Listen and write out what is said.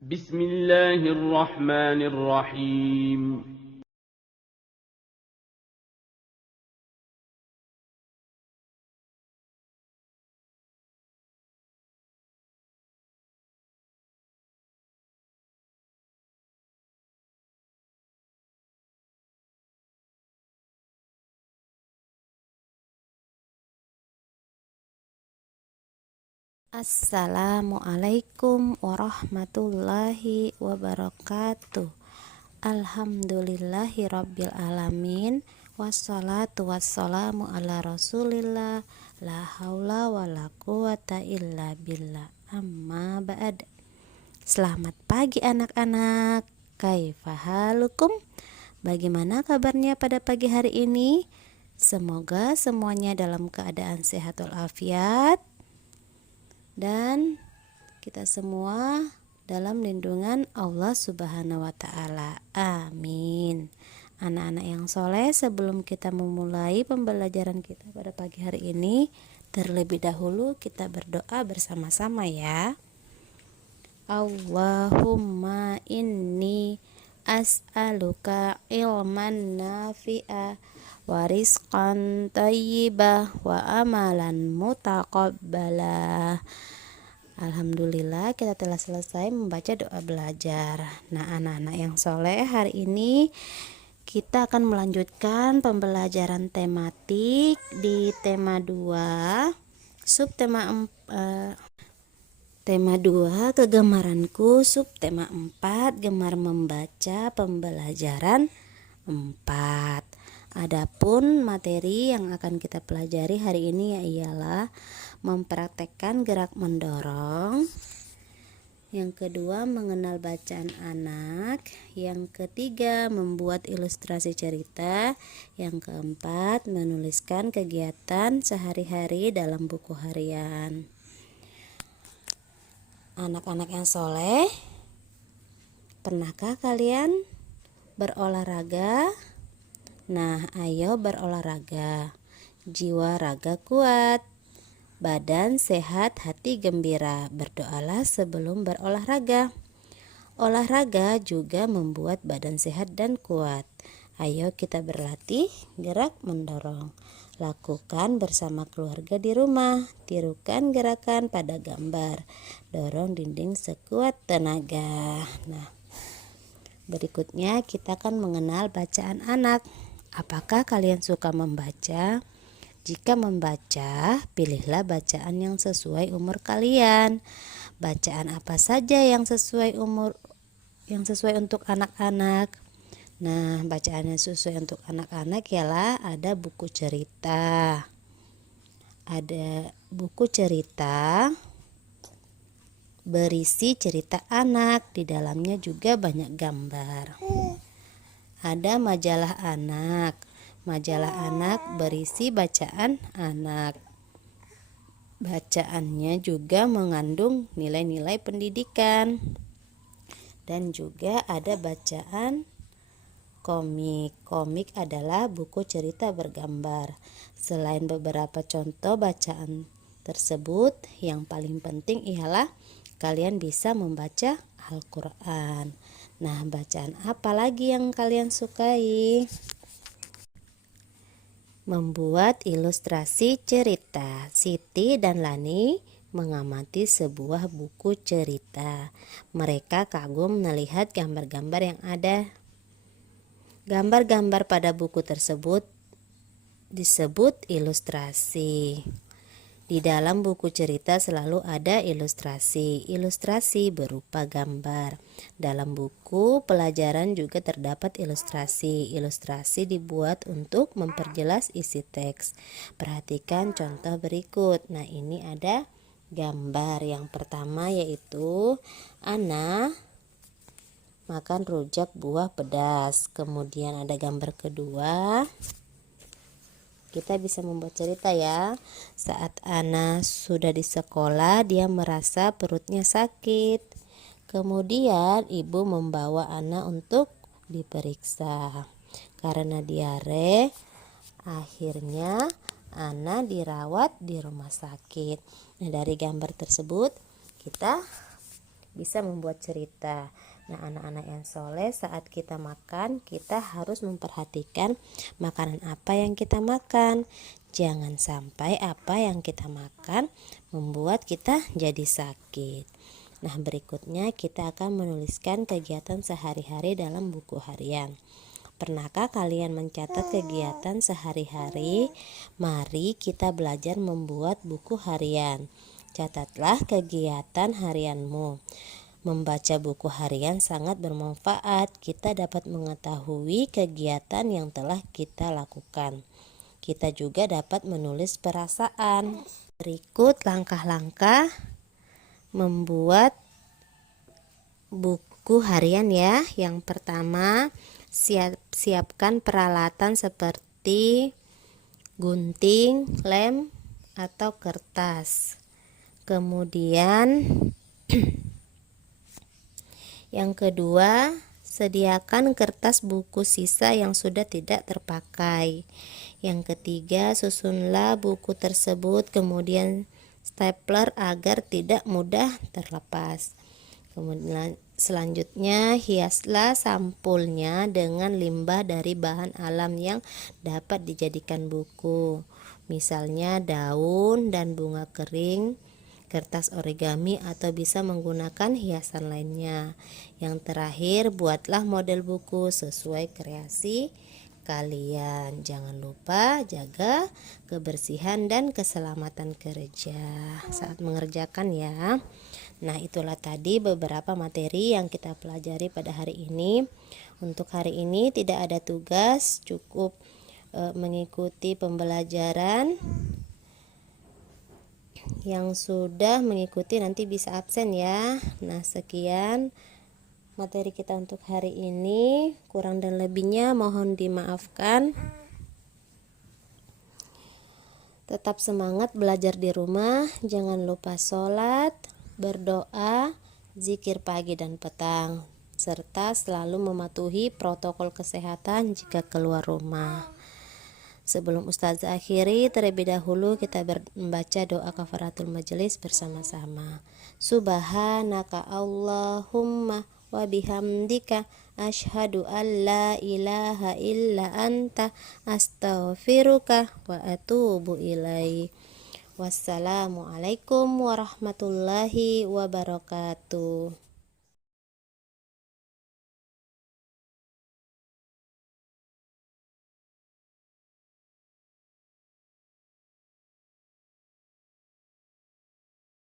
بسم الله الرحمن الرحيم. Assalamualaikum warahmatullahi wabarakatuh. Alhamdulillahi rabbil alamin. Wassalatu wassalamu ala rasulillah. La haula wa la quwata illa billah. Amma ba'd. Selamat pagi anak-anak. Kaifa halukum? Bagaimana kabarnya pada pagi hari ini? Semoga semuanya dalam keadaan sehat walafiat dan kita semua dalam lindungan Allah Subhanahu wa Ta'ala. Amin. Anak-anak yang soleh, sebelum kita memulai pembelajaran kita pada pagi hari ini, terlebih dahulu kita berdoa bersama-sama ya. Allahumma inni as'aluka ilman nafi'a wa rizqan thayyibah wa amalan mutaqabbalah. Alhamdulillah kita telah selesai membaca doa belajar. Nah anak-anak yang soleh, hari ini kita akan melanjutkan pembelajaran tematik di tema 2 subtema tema 2 kegemaranku, subtema 4 gemar membaca, pembelajaran 4. Adapun materi yang akan kita pelajari hari ini ialah mempraktekkan gerak mendorong. Yang kedua, mengenal bacaan anak. Yang ketiga, membuat ilustrasi cerita. Yang keempat, menuliskan kegiatan sehari-hari dalam buku harian. Anak-anak yang soleh, pernahkah kalian berolahraga? Nah, ayo berolahraga. Jiwa raga kuat, badan sehat, hati gembira. Berdoalah sebelum berolahraga. Olahraga juga membuat badan sehat dan kuat. Ayo kita berlatih gerak mendorong. Lakukan bersama keluarga di rumah. Tirukan gerakan pada gambar. Dorong dinding sekuat tenaga. Nah, berikutnya kita akan mengenal bacaan anak. Apakah kalian suka membaca? Jika membaca, pilihlah bacaan yang sesuai umur kalian. Bacaan apa saja yang sesuai untuk anak-anak? Nah, bacaan yang sesuai untuk anak-anak ialah ada buku cerita. Ada buku cerita berisi cerita anak, di dalamnya juga banyak gambar. Ada majalah anak. Majalah anak berisi bacaan anak. Bacaannya juga mengandung nilai-nilai pendidikan. Dan juga ada bacaan komik. Komik adalah buku cerita bergambar. Selain beberapa contoh bacaan tersebut, yang paling penting ialah kalian bisa membaca Al-Quran. Nah, bacaan apa lagi yang kalian sukai? Membuat ilustrasi cerita. Siti dan Lani mengamati sebuah buku cerita. Mereka kagum melihat gambar-gambar yang ada. Gambar-gambar pada buku tersebut disebut ilustrasi. Di dalam buku cerita selalu ada ilustrasi. Ilustrasi berupa gambar. Dalam buku pelajaran juga terdapat ilustrasi. Ilustrasi dibuat untuk memperjelas isi teks. Perhatikan contoh berikut. Nah, ini ada gambar. Yang pertama yaitu Ana makan rujak buah pedas. Kemudian ada gambar kedua. Kita bisa membuat cerita ya. Saat Ana sudah di sekolah, dia merasa perutnya sakit. Kemudian ibu membawa Ana untuk diperiksa karena diare. Akhirnya Ana dirawat di rumah sakit. Nah, dari gambar tersebut kita bisa membuat cerita. Nah, anak-anak yang soleh, saat kita makan, kita harus memperhatikan makanan apa yang kita makan. Jangan sampai apa yang kita makan membuat kita jadi sakit. Nah, berikutnya kita akan menuliskan kegiatan sehari-hari dalam buku harian. Pernahkah kalian mencatat kegiatan sehari-hari? Mari kita belajar membuat buku harian. Catatlah kegiatan harianmu. Membaca buku harian sangat bermanfaat. Kita dapat mengetahui kegiatan yang telah kita lakukan. Kita juga dapat menulis perasaan. Berikut langkah-langkah membuat buku harian ya. Yang pertama, siapkan peralatan seperti gunting, lem, atau kertas. Kemudian yang kedua, sediakan kertas buku sisa yang sudah tidak terpakai. Yang ketiga, susunlah buku tersebut, kemudian stapler agar tidak mudah terlepas. Kemudian selanjutnya, hiaslah sampulnya dengan limbah dari bahan alam yang dapat dijadikan buku. Misalnya daun dan bunga kering, kertas origami, atau bisa menggunakan hiasan lainnya. Yang terakhir, buatlah model buku sesuai kreasi kalian. Jangan lupa jaga kebersihan dan keselamatan kerja saat mengerjakan ya. Nah, itulah tadi beberapa materi yang kita pelajari pada hari ini. Untuk hari ini tidak ada tugas, cukup mengikuti pembelajaran. Yang sudah mengikuti nanti bisa absen ya. Nah, sekian materi kita untuk hari ini. Kurang dan lebihnya mohon dimaafkan. Tetap semangat belajar di rumah. Jangan lupa sholat, berdoa, zikir pagi dan petang, serta selalu mematuhi protokol kesehatan jika keluar rumah. Sebelum Ustazah akhiri, terlebih dahulu kita membaca doa kafaratul majelis bersama-sama. Subhanaka Allahumma wa bihamdika asyhadu an la ilaha illa anta astaghfiruka wa atubu ilaik. Wassalamualaikum warahmatullahi wabarakatuh.